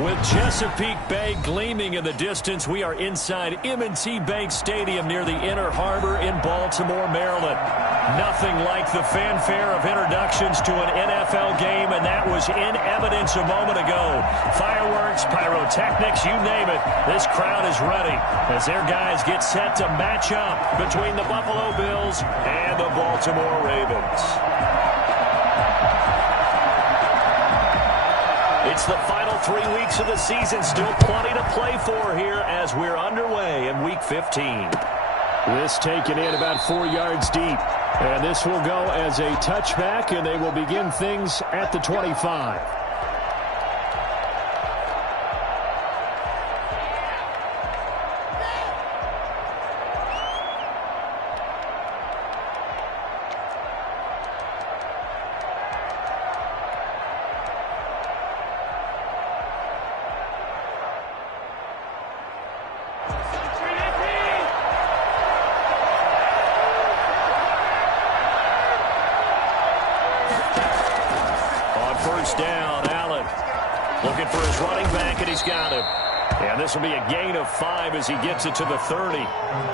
With Chesapeake Bay gleaming in the distance, we are inside M&T Bank Stadium near the Inner Harbor in Baltimore, Maryland. Nothing like the fanfare of introductions to an NFL game, and that was in evidence a moment ago. Fireworks, pyrotechnics, you name it. This crowd is ready as their guys get set to match up between the Buffalo Bills and the Baltimore Ravens. It's the final 3 weeks of the season. Still plenty to play for here as we're underway in Week 15. This taken in about 4 yards deep. And this will go as a touchback, and they will begin things at the 25. Down, Allen looking for his running back, and he's got him. And this will be a gain of 5 as he gets it to the 30.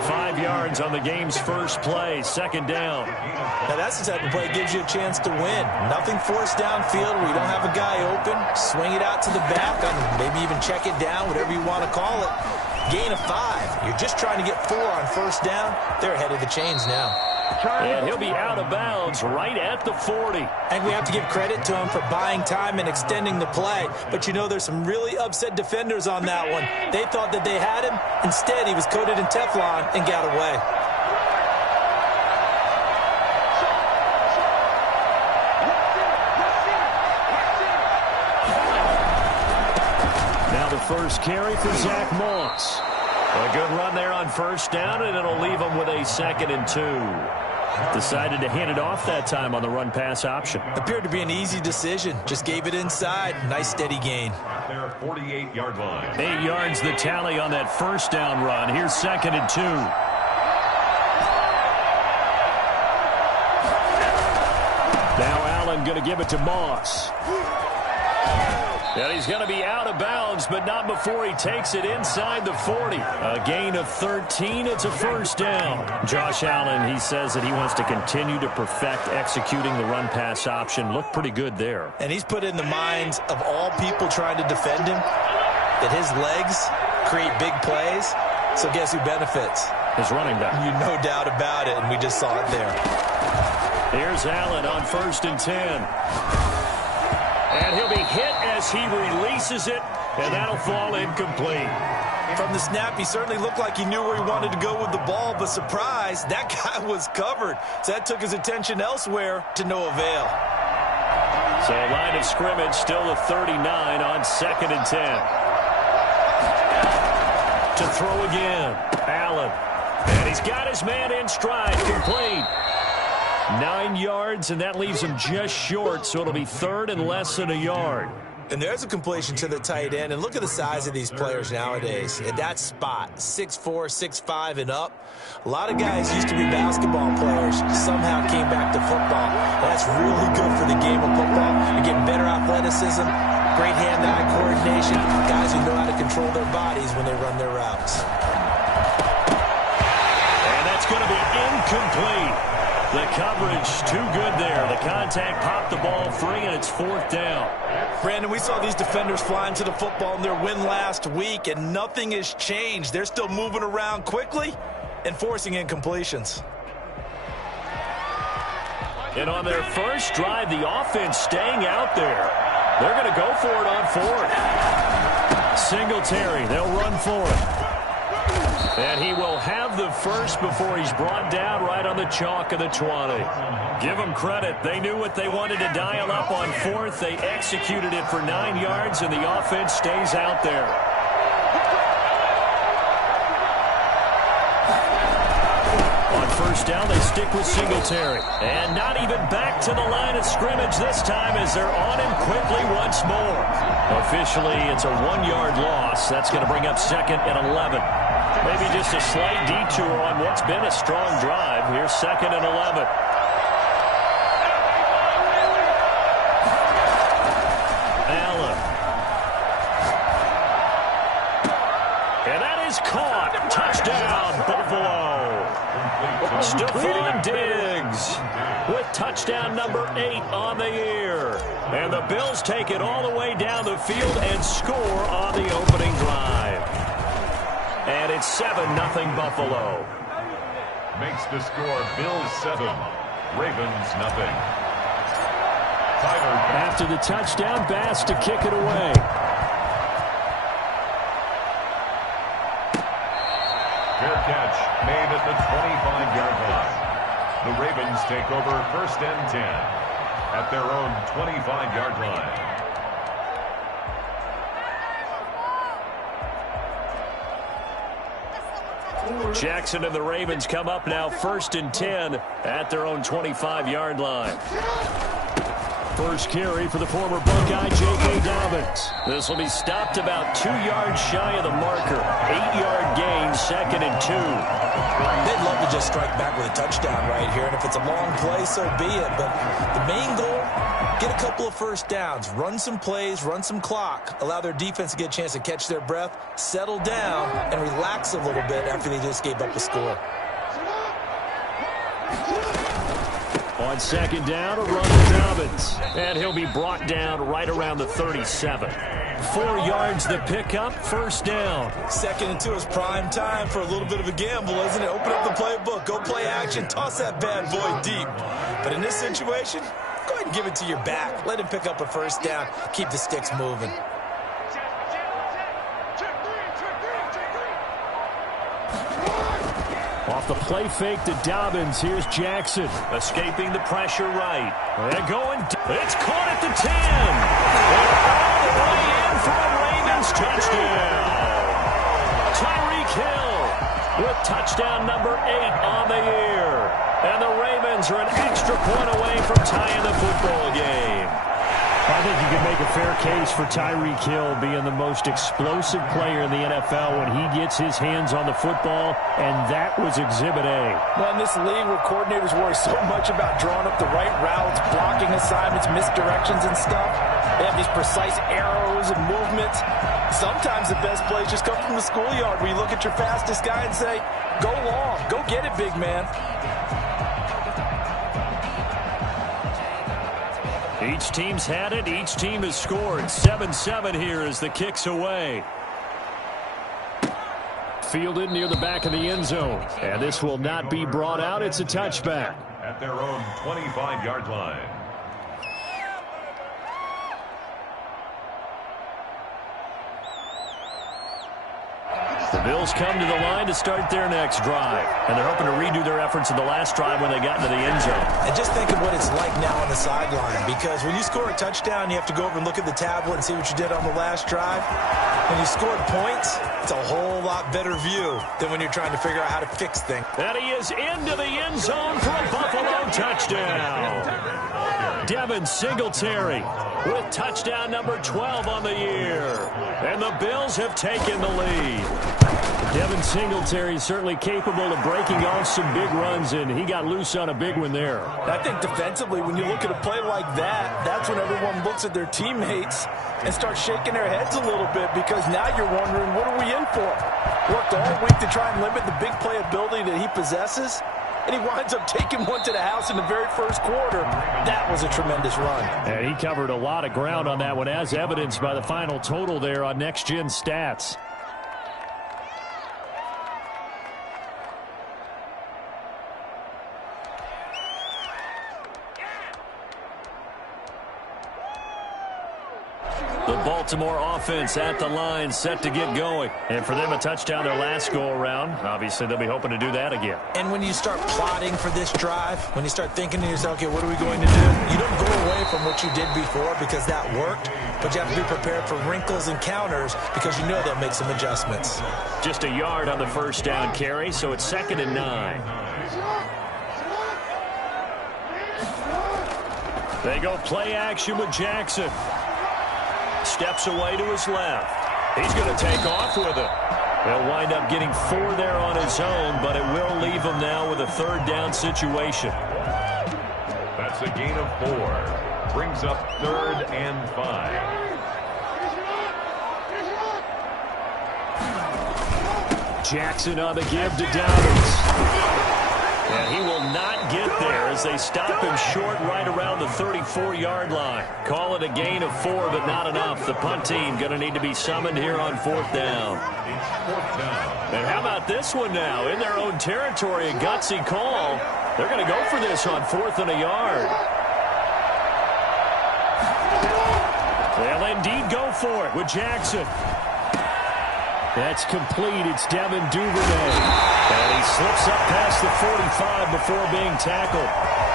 5 yards on the game's first play, second down. Now that's the type of play that gives you a chance to win. Nothing forced downfield where you don't have a guy open. Swing it out to the back, maybe even check it down, whatever you want to call it. Gain of 5. You're just trying to get 4 on first down. They're ahead of the chains now. And he'll be out of bounds right at the 40. And we have to give credit to him for buying time and extending the play. But you know there's some really upset defenders on that one. They thought that they had him. Instead, he was coated in Teflon and got away. Now the first carry for Zach Moss. A good run there on first down, and it'll leave them with a 2nd and 2. Decided to hand it off that time on the run-pass option. Appeared to be an easy decision. Just gave it inside. Nice steady gain. Their 48-yard line. 8 yards the tally on that first down run. Here's 2nd and 2. Now Allen going to give it to Moss. And he's going to be out of bounds, but not before he takes it inside the 40. A gain of 13. It's a first down. Josh Allen, he says that he wants to continue to perfect executing the run-pass option. Looked pretty good there. And he's put in the minds of all people trying to defend him that his legs create big plays. So guess who benefits? His running back. You no doubt about it, and we just saw it there. Here's Allen on 1st and 10. And he'll be hit as he releases it, and that'll fall incomplete. From the snap, he certainly looked like he knew where he wanted to go with the ball, but surprise, that guy was covered. So that took his attention elsewhere to no avail. So line of scrimmage still a 39 on 2nd and 10. To throw again, Allen. And he's got his man in stride, complete. 9 yards, and that leaves him just short, so it'll be 3rd and less than a yard. And there's a completion to the tight end. And look at the size of these players nowadays. At that spot, 6'4", 6'5", and up. A lot of guys used to be basketball players, somehow came back to football. That's really good for the game of football. You're getting better athleticism, great hand-eye coordination, guys who know how to control their bodies when they run their routes. And that's going to be incomplete. The coverage too good there. The contact popped the ball free, and it's 4th down. Brandon, we saw these defenders flying to the football in their win last week, and nothing has changed. They're still moving around quickly and forcing incompletions. And on their first drive, the offense staying out there. They're going to go for it on 4th. Singletary, they'll run for it. And he will have the first before he's brought down right on the chalk of the 20. Give them credit. They knew what they wanted to dial up on 4th. They executed it for 9 yards, and the offense stays out there. On first down, they stick with Singletary. And not even back to the line of scrimmage this time as they're on him quickly once more. Officially, it's a 1-yard loss. That's going to bring up 2nd and 11. Maybe just a slight detour on what's been a strong drive. Here's 2nd and 11. Allen. Stephon Diggs with touchdown number 8 on the year. And the Bills take it all the way down the field and score on the opening drive. And it's 7-0 Buffalo. Makes the score Bills 7, Ravens nothing. Tyler. After the touchdown, Bass to kick it away. Fair catch made at the 25-yard line. The Ravens take over 1st and 10 at their own 25-yard line. Jackson and the Ravens come up now 1st and 10 at their own 25-yard line. First carry for the former Buckeye, J.K. Dobbins. This will be stopped about 2 yards shy of the marker. 8-yard gain, 2nd and 2. They'd love to just strike back with a touchdown right here, and if it's a long play, so be it. But the main goal, get a couple of first downs, run some plays, run some clock, allow their defense to get a chance to catch their breath, settle down, and relax a little bit after they just gave up a score. On 2nd down, a run to Dobbins. And he'll be brought down right around the 37. 4 yards the pickup, 1st down. 2nd and 2 is prime time for a little bit of a gamble, isn't it? Open up the playbook, go play action, toss that bad boy deep. But in this situation, go ahead and give it to your back. Let him pick up a 1st down, keep the sticks moving. Off the play fake to Dobbins, here's Jackson. Escaping the pressure right. And going, it's caught at the 10. And all the way in for a Ravens touchdown. Tyreek Hill with touchdown number 8 on the year. And the Ravens are an extra point away from tying the football game. I think you can make a fair case for Tyreek Hill being the most explosive player in the NFL when he gets his hands on the football, and that was Exhibit A. Well, in this league where coordinators worry so much about drawing up the right routes, blocking assignments, misdirections and stuff, they have these precise arrows and movements. Sometimes the best plays just come from the schoolyard where you look at your fastest guy and say, go long, go get it, big man. Each team's had it. Each team has scored. 7-7 here as the kick's away. Fielded near the back of the end zone. And this will not be brought out. It's a touchback. At their own 25-yard line. The Bills come to the line to start their next drive. And they're hoping to redo their efforts in the last drive when they got into the end zone. And just think of what it's like now on the sideline, because when you score a touchdown, you have to go over and look at the tablet and see what you did on the last drive. When you scored points, it's a whole lot better view than when you're trying to figure out how to fix things. And he is into the end zone for a Buffalo touchdown. Devin Singletary with touchdown number 12 on the year. And the Bills have taken the lead. Devin Singletary is certainly capable of breaking off some big runs, and he got loose on a big one there. I think defensively, when you look at a play like that, that's when everyone looks at their teammates and starts shaking their heads a little bit, because now you're wondering, what are we in for? Worked all week to try and limit the big playability that he possesses, and he winds up taking one to the house in the very first quarter. That was a tremendous run. And he covered a lot of ground on that one, as evidenced by the final total there on Next Gen Stats. The Baltimore offense at the line, set to get going. And for them, a touchdown their last go-around. Obviously, they'll be hoping to do that again. And when you start plotting for this drive, when you start thinking to yourself, okay, what are we going to do? You don't go away from what you did before because that worked, but you have to be prepared for wrinkles and counters because you know they'll make some adjustments. Just a yard on the first down carry, so it's 2nd and 9. They go play action with Jackson. Steps away to his left. He's going to take off with it. He'll wind up getting 4 there on his own, but it will leave him now with a 3rd down situation. That's a gain of 4. Brings up 3rd and 5. Jackson on the give to Dobbins. And he will not get there as they stop him short right around the 34-yard line. Call it a gain of 4, but not enough. The punt team going to need to be summoned here on 4th down. And how about this one now? In their own territory, a gutsy call. They're going to go for this on 4th and a yard. They'll indeed go for it with Jackson. That's complete. It's Devin Duvernay. And he slips up past the 45 before being tackled.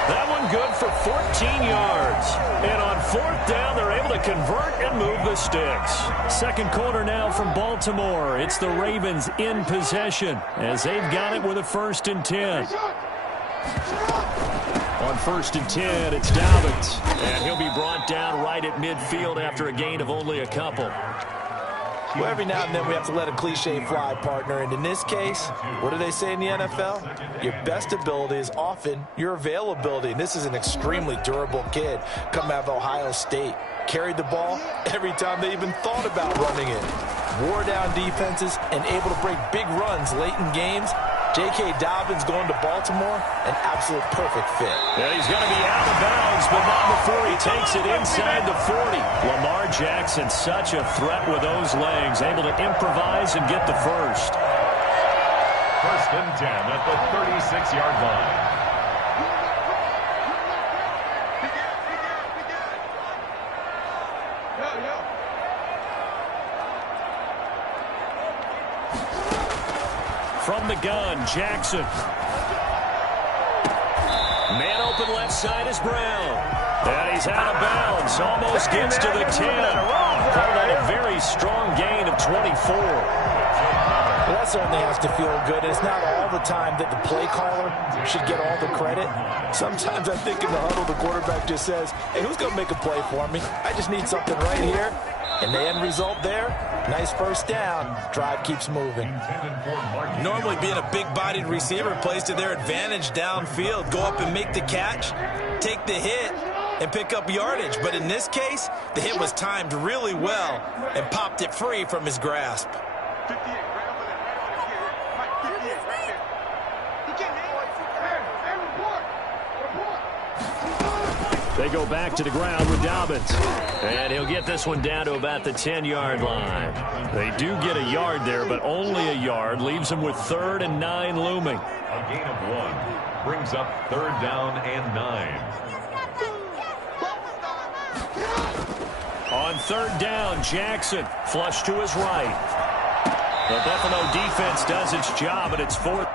That one good for 14 yards. And on 4th down, they're able to convert and move the sticks. Second quarter now from Baltimore. It's the Ravens in possession as they've got it with a 1st and 10. On 1st and 10, it's Dobbins. And he'll be brought down right at midfield after a gain of only a couple. Well, every now and then we have to let a cliche fly, partner. And in this case, what do they say in the NFL? Your best ability is often your availability. And this is an extremely durable kid coming out of Ohio State. Carried the ball every time they even thought about running it. Wore down defenses and able to break big runs late in games. J.K. Dobbins going to Baltimore, an absolute perfect fit. Yeah, he's going to be out of bounds, but not before he takes it inside the 40. Lamar Jackson, such a threat with those legs, able to improvise and get the first. 1st and 10 at the 36-yard line. From the gun, Jackson. Man open left side is Brown. And he's out of bounds. Almost gets to the 10. Called out a very strong gain of 24. Well, that certainly has to feel good. It's not all the time that the play caller should get all the credit. Sometimes I think in the huddle, the quarterback just says, hey, who's going to make a play for me? I just need something right here. And the end result there, nice 1st down. Drive keeps moving. Normally being a big-bodied receiver plays to their advantage downfield. Go up and make the catch, take the hit, and pick up yardage. But in this case, the hit was timed really well and popped it free from his grasp. They go back to the ground with Dobbins. And he'll get this one down to about the 10-yard line. They do get a yard there, but only a yard. Leaves them with 3rd and 9 looming. A gain of 1 brings up 3rd down and 9. On 3rd down, Jackson flush to his right. The Buffalo defense does its job, and it's 4th.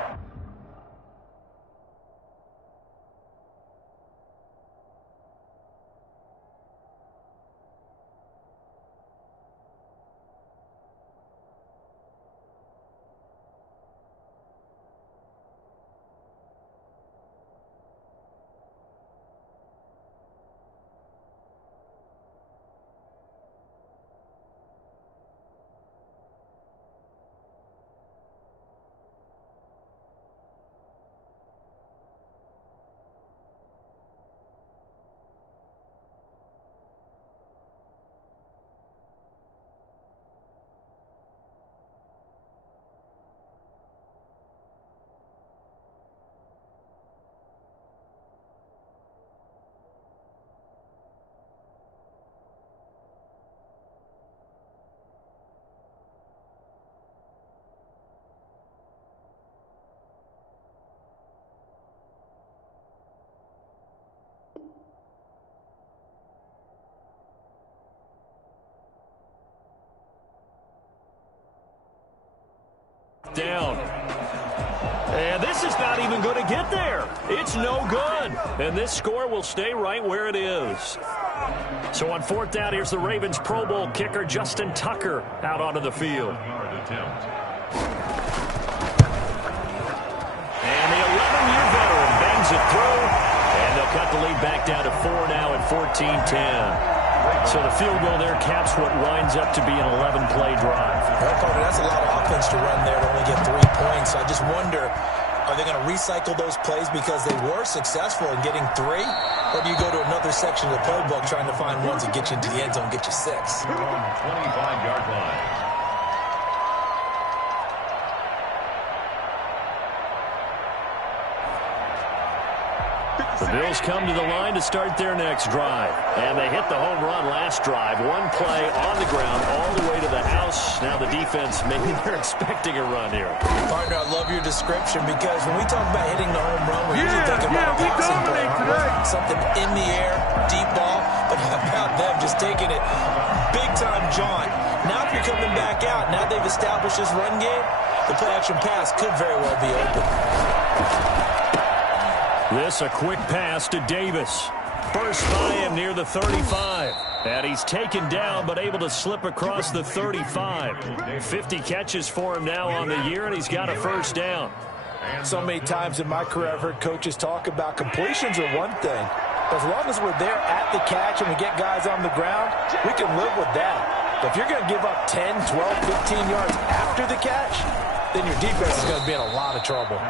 Down. And this is not even going to get there. It's no good. And this score will stay right where it is. So on 4th down, here's the Ravens Pro Bowl kicker Justin Tucker out onto the field. And the 11-year veteran bangs it through. And they'll cut the lead back down to 4 now at 14-10. So the field goal there caps what winds up to be an 11-play drive. Well, Carter, that's a lot of offense to run there to only get 3 points. So I just wonder, are they going to recycle those plays because they were successful in getting 3? Or do you go to another section of the playbook trying to find ones that get you into the end zone, get you 6? 25-yard line. Bills come to the line to start their next drive. And they hit the home run last drive. One play on the ground all the way to the house. Now the defense, maybe they're expecting a run here. Partner, I love your description because when we talk about hitting the home run, we're usually thinking about a passing play. Something in the air, deep ball. But how about them just taking it big-time jaunt? Now if you're coming back out, now they've established this run game, the play-action pass could very well be open. This a quick pass to Davis. First by him near the 35. And he's taken down but able to slip across the 35. 50 catches for him now on the year, and he's got a first down. So many times in my career I've heard coaches talk about completions are one thing. As long as we're there at the catch and we get guys on the ground, we can live with that. But if you're going to give up 10, 12, 15 yards after the catch, then your defense is going to be in a lot of trouble.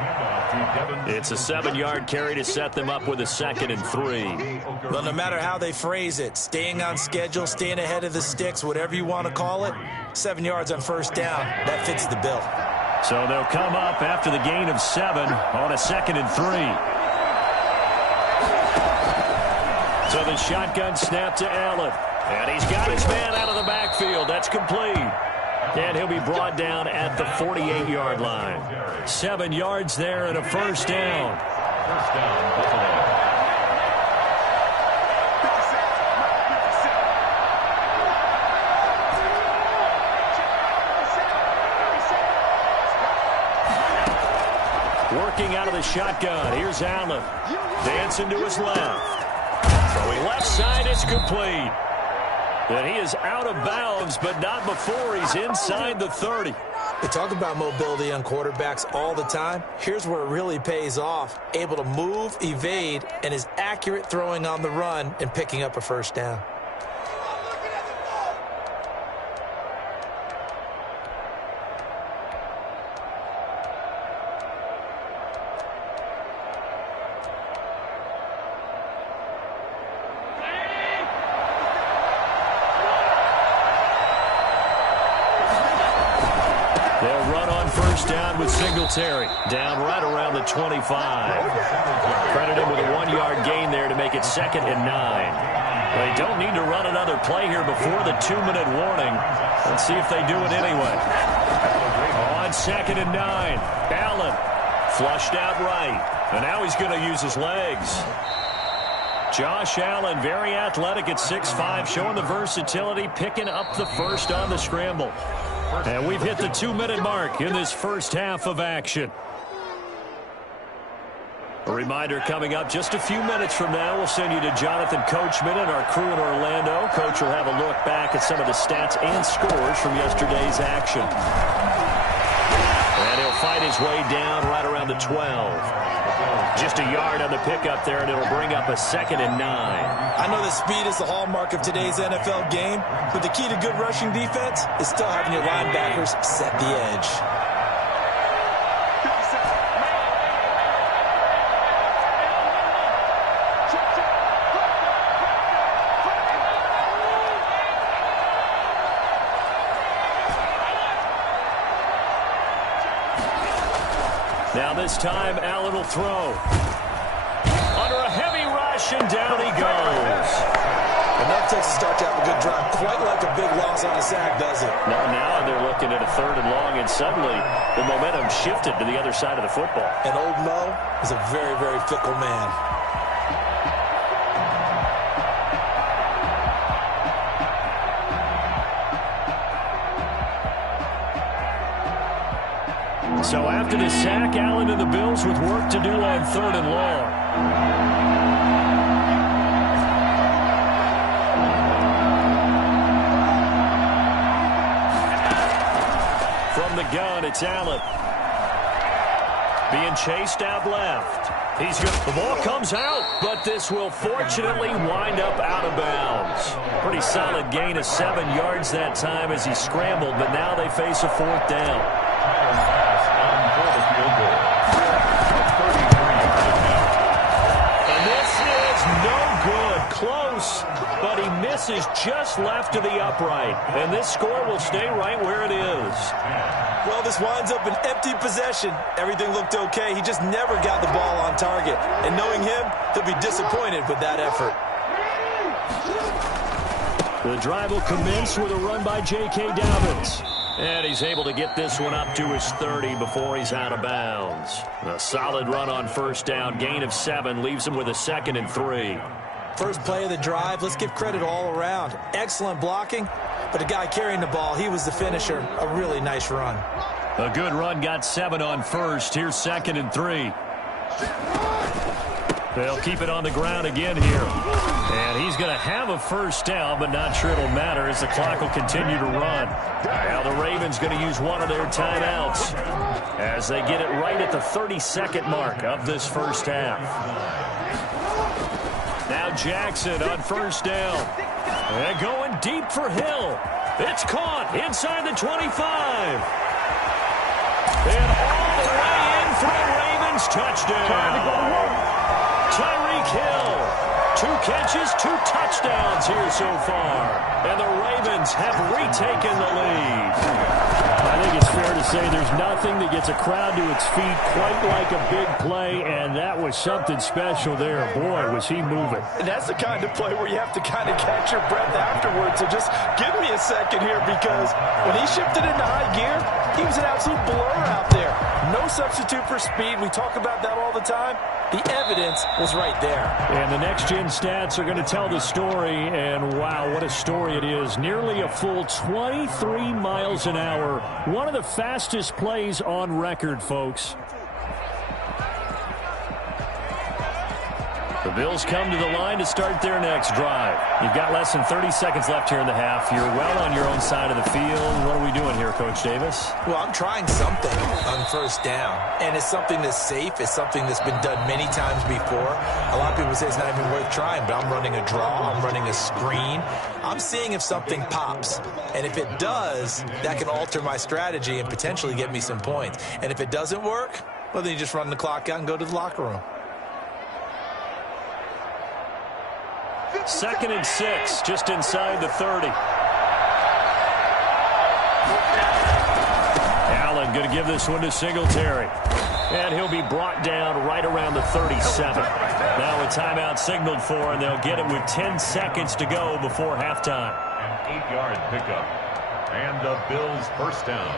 It's a 7-yard carry to set them up with a 2nd and 3. Well, no matter how they phrase it, staying on schedule, staying ahead of the sticks, whatever you want to call it, 7 yards on first down, that fits the bill. So they'll come up after the gain of 7 on a 2nd and 3. So the shotgun snap to Allen. And he's got his man out of the backfield. That's complete. And he'll be brought down at the 48-yard line. 7 yards there and a first down. First down, Buffalo. Working out of the shotgun. Here's Allen. Dancing to his left. Throwing left side, it's complete. And he is out of bounds, but not before he's inside the 30. They talk about mobility on quarterbacks all the time. Here's where it really pays off. Able to move, evade, and is accurate throwing on the run and picking up a first down. Down with Singletary. Down right around the 25. Credit him with a 1-yard gain there to make it 2nd and 9. They don't need to run another play here before the 2-minute warning. Let's see if they do it anyway. On 2nd and 9. Allen flushed out right. And now he's going to use his legs. Josh Allen, very athletic at 6'5", showing the versatility, picking up the first on the scramble. And we've hit the 2-minute mark in this first half of action. A reminder coming up just a few minutes from now, we'll send you to Jonathan Coachman and our crew in Orlando. Coach will have a look back at some of the stats and scores from yesterday's action. And he'll fight his way down right around the 12. Just a yard on the pickup there, and it'll bring up a 2nd and 9. I know that speed is the hallmark of today's NFL game, but the key to good rushing defense is still having your linebackers set the edge. Now this time, Allen will throw. Under a heavy rush, and down he goes. Enough takes to start to have a good drive. Quite like a big loss on a sack, does it? Now they're looking at a 3rd and long, and suddenly the momentum shifted to the other side of the football. And old Mo is a very, very fickle man. So after the sack, Allen and the Bills with work to do on 3rd and long. From the gun, it's Allen. Being chased out left. He's good. The ball comes out, but this will fortunately wind up out of bounds. Pretty solid gain of 7 yards that time as he scrambled, but now they face a 4th down. And this is no good. Close, but he missed pass is just left to the upright, and this score will stay right where it is. Well, this winds up an empty possession. Everything looked okay. He just never got the ball on target. And knowing him, he'll be disappointed with that effort. The drive will commence with a run by J.K. Dobbins. And he's able to get this one up to his 30 before he's out of bounds. A solid run on first down. Gain of 7 leaves him with a 2nd and 3. First play of the drive, let's give credit all around. Excellent blocking, but the guy carrying the ball, he was the finisher. A really nice run. A good run, got 7 on first. Here's 2nd and 3. They'll keep it on the ground again here. And he's going to have a first down, but not sure it'll matter as the clock will continue to run. Now the Ravens going to use one of their timeouts as they get it right at the 32nd mark of this first half. Now Jackson on first down. And going deep for Hill. It's caught inside the 25. And all the way in for a Ravens touchdown. Tyreek Hill, 2 catches, 2 touchdowns here so far. And the Ravens have retaken the lead. I think it's fair to say there's nothing that gets a crowd to its feet quite like a big play, and that was something special there. Boy, was he moving. And that's the kind of play where you have to kind of catch your breath afterwards. So just give me a second here, because when he shifted into high gear, he was an absolute blur out there. No substitute for speed. We talk about that all the time. The evidence was right there. And the next-gen stats are going to tell the story, and wow, what a story it is. Nearly a full 23 miles an hour. One of the fastest plays on record, folks. The Bills come to the line to start their next drive. You've got less than 30 seconds left here in the half. You're well on your own side of the field. What are we doing here, Coach Davis? Well, I'm trying something on first down, and it's something that's safe. It's something that's been done many times before. A lot of people say it's not even worth trying, but I'm running a draw. I'm running a screen. I'm seeing if something pops, and if it does, that can alter my strategy and potentially get me some points. And if it doesn't work, well, then you just run the clock out and go to the locker room. 2nd and 6, just inside the 30. Allen going to give this one to Singletary. And he'll be brought down right around the 37. Now a timeout signaled for, and they'll get it with 10 seconds to go before halftime. An 8-yard pickup. And the Bills first down.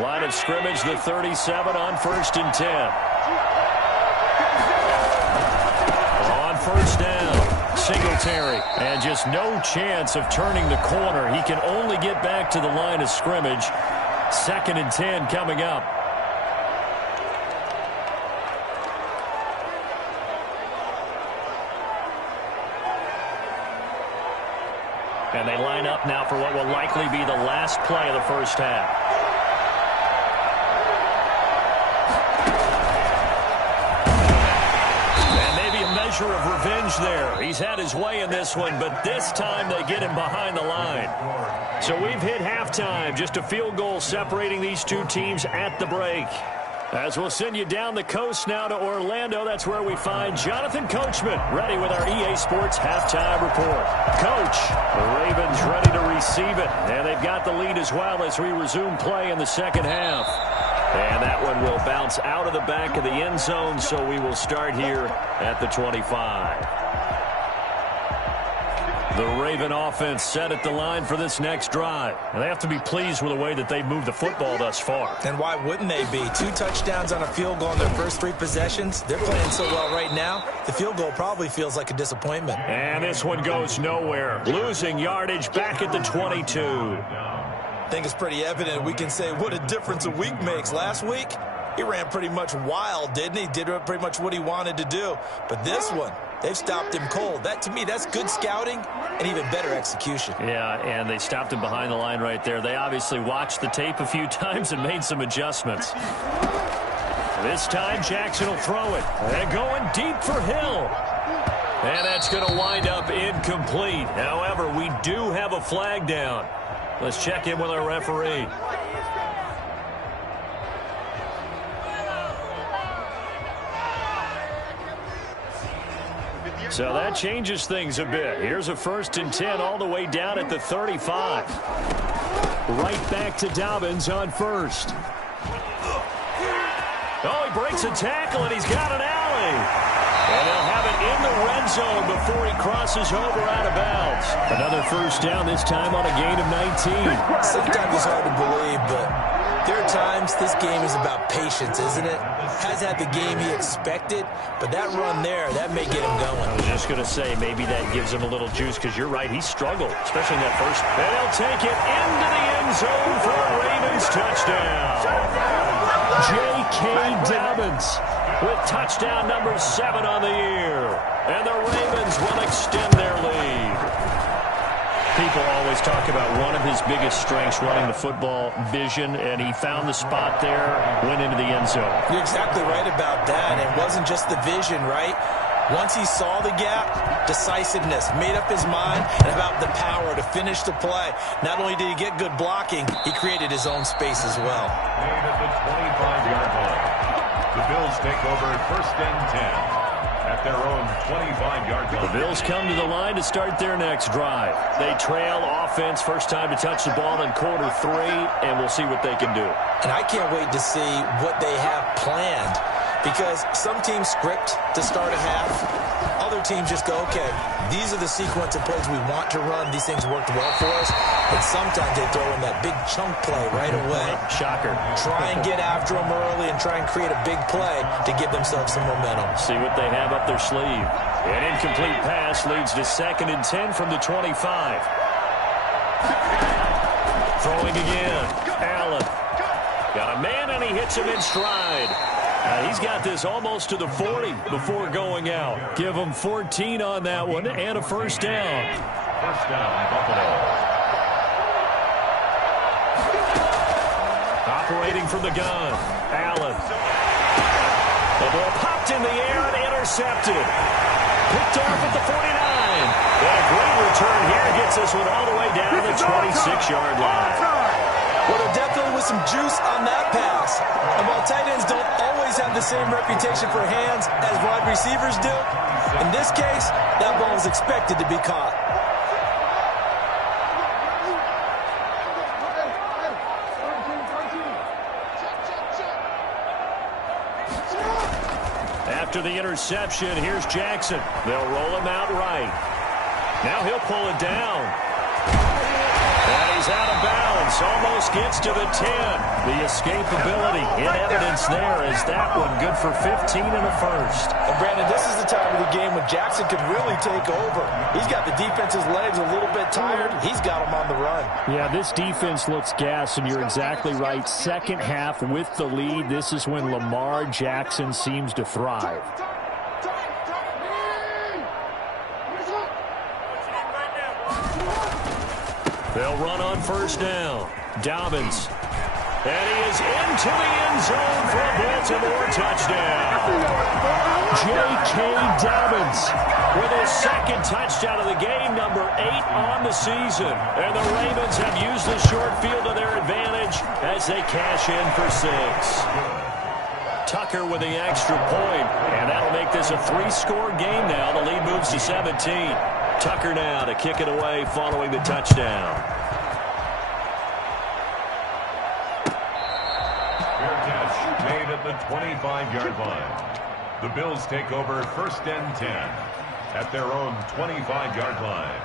Line of scrimmage, the 37 on 1st and 10. First down, Singletary, and just no chance of turning the corner. He can only get back to the line of scrimmage. 2nd and 10 coming up. And they line up now for what will likely be the last play of the first half. Measure of revenge there. He's had his way in this one, but this time they get him behind the line. So we've hit halftime. Just a field goal separating these two teams at the break. As we'll send you down the coast now to Orlando, that's where we find Jonathan Coachman ready with our EA Sports halftime report. Coach, the Ravens ready to receive it, and they've got the lead as well as we resume play in the second half. And that one will bounce out of the back of the end zone, so we will start here at the 25. The Raven offense set at the line for this next drive. And they have to be pleased with the way that they've moved the football thus far. And why wouldn't they be? 2 touchdowns on a field goal in their first 3 possessions. They're playing so well right now, the field goal probably feels like a disappointment. And this one goes nowhere. Losing yardage back at the 22. I think it's pretty evident. We can say what a difference a week makes. Last week, he ran pretty much wild, didn't he? Did pretty much what he wanted to do. But this one, they've stopped him cold. That, to me, that's good scouting and even better execution. Yeah, and they stopped him behind the line right there. They obviously watched the tape a few times and made some adjustments. This time, Jackson will throw it. And going deep for Hill. And that's going to wind up incomplete. However, we do have a flag down. Let's check in with our referee. So that changes things a bit. Here's a 1st and 10 all the way down at the 35. Right back to Dobbins on 1st. Oh, he breaks a tackle, and he's got an alley. And they'll have it in the red zone before he crosses over out of bounds. Another 1st down, this time on a gain of 19. Sometimes it's hard to believe, but there are times this game is about patience, isn't it? Has had the game he expected, but that run there, that may get him going. I was just going to say, maybe that gives him a little juice, because you're right, he struggled, especially in that first. And he'll take it into the end zone for a Ravens touchdown. J.K. Dobbins with touchdown number 7 on the year. And the Ravens will extend their lead. People always talk about one of his biggest strengths, running the football, vision, and he found the spot there, went into the end zone. You're exactly right about that. It wasn't just the vision, right? Once he saw the gap, decisiveness, made up his mind, and about the power to finish the play. Not only did he get good blocking, he created his own space as well. Made at the 25-yard line. The Bills take over 1st and 10. At their own 25-yard line. The Bills come to the line to start their next drive. They trail offense, first time to touch the ball in quarter 3, and we'll see what they can do. And I can't wait to see what they have planned, because some teams script to start a half. Other teams just go, okay, these are the sequence of plays we want to run. These things worked well for us. But sometimes they throw in that big chunk play right away. Shocker. Try and get after them early and try and create a big play to give themselves some momentum. See what they have up their sleeve. An incomplete pass leads to 2nd and 10 from the 25. Throwing again. Allen. Got a man, and he hits him in stride. He's got this almost to the 40 before going out. Give him 14 on that one and a 1st down. 1st down, Buffalo. Operating from the gun. Allen. The ball popped in the air and intercepted. Picked off at the 49. And a great return here gets this one all the way down to the 26-yard line. Well, there definitely was some juice on that pass. And while tight ends don't always have the same reputation for hands as wide receivers do, in this case, that ball was expected to be caught. After the interception, here's Jackson. They'll roll him out right. Now he'll pull it down. And he's out of bounds. Almost gets to the 10. The escapability in evidence there as that one good for 15 and a 1st. Well, Brandon, this is the time of the game when Jackson could really take over. He's got the defense's legs a little bit tired. He's got them on the run. Yeah, this defense looks gassed, and you're exactly right. Second half with the lead, this is when Lamar Jackson seems to thrive. They'll run on 1st down. Dobbins. And he is into the end zone for a Baltimore touchdown. J.K. Dobbins with his 2nd touchdown of the game, number 8 on the season. And the Ravens have used the short field to their advantage as they cash in for 6. Tucker with the extra point, and that'll make this a 3-score game now. The lead moves to 17. Tucker now to kick it away following the touchdown. Fair catch made at the 25-yard line. The Bills take over 1st and 10 at their own 25-yard line.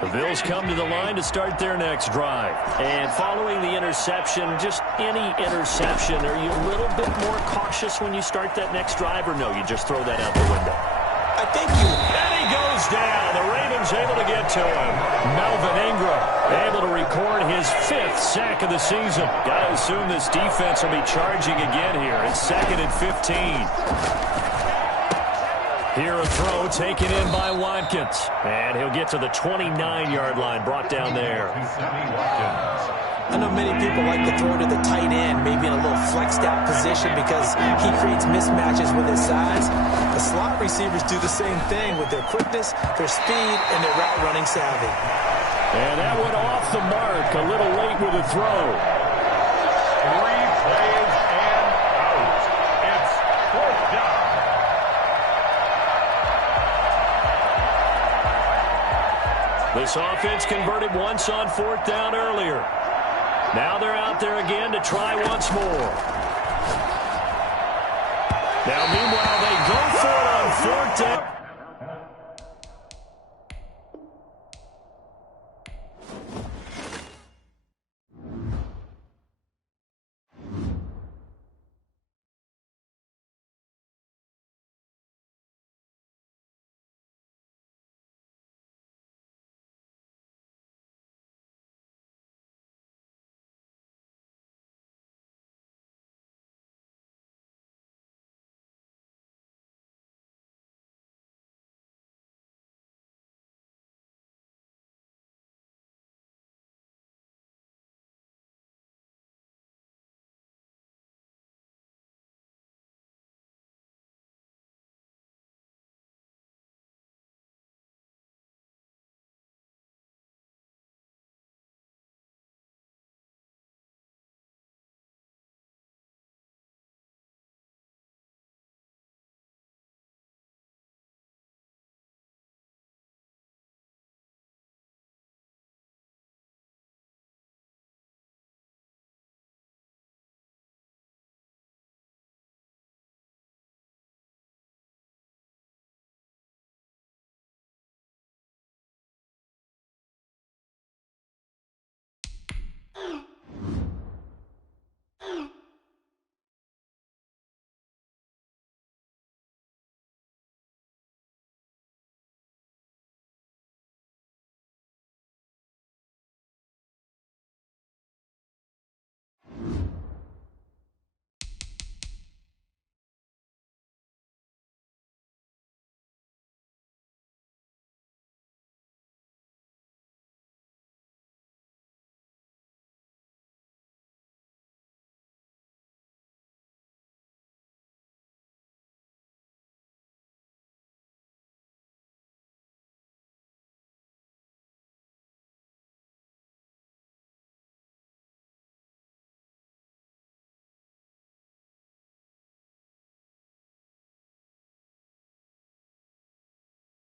The Bills come to the line to start their next drive. And following the interception, just any interception, are you a little bit more cautious when you start that next drive, or no, you just throw that out the window? I think you... And he goes down. The Ravens able to get to him. Melvin Ingram able to record his 5th sack of the season. Got to assume this defense will be charging again here. It's 2nd and 15. Here a throw taken in by Watkins. And he'll get to the 29-yard line, brought down there. I know many people like to throw to the tight end, maybe in a little flexed out position because he creates mismatches with his size. The slot receivers do the same thing with their quickness, their speed, and their route running savvy. And that went off the mark, a little late with a throw. 3 plays and out. It's This offense converted once on 4th down earlier. Now they're out there again to try once more. Now, meanwhile, they go for it on 4th down.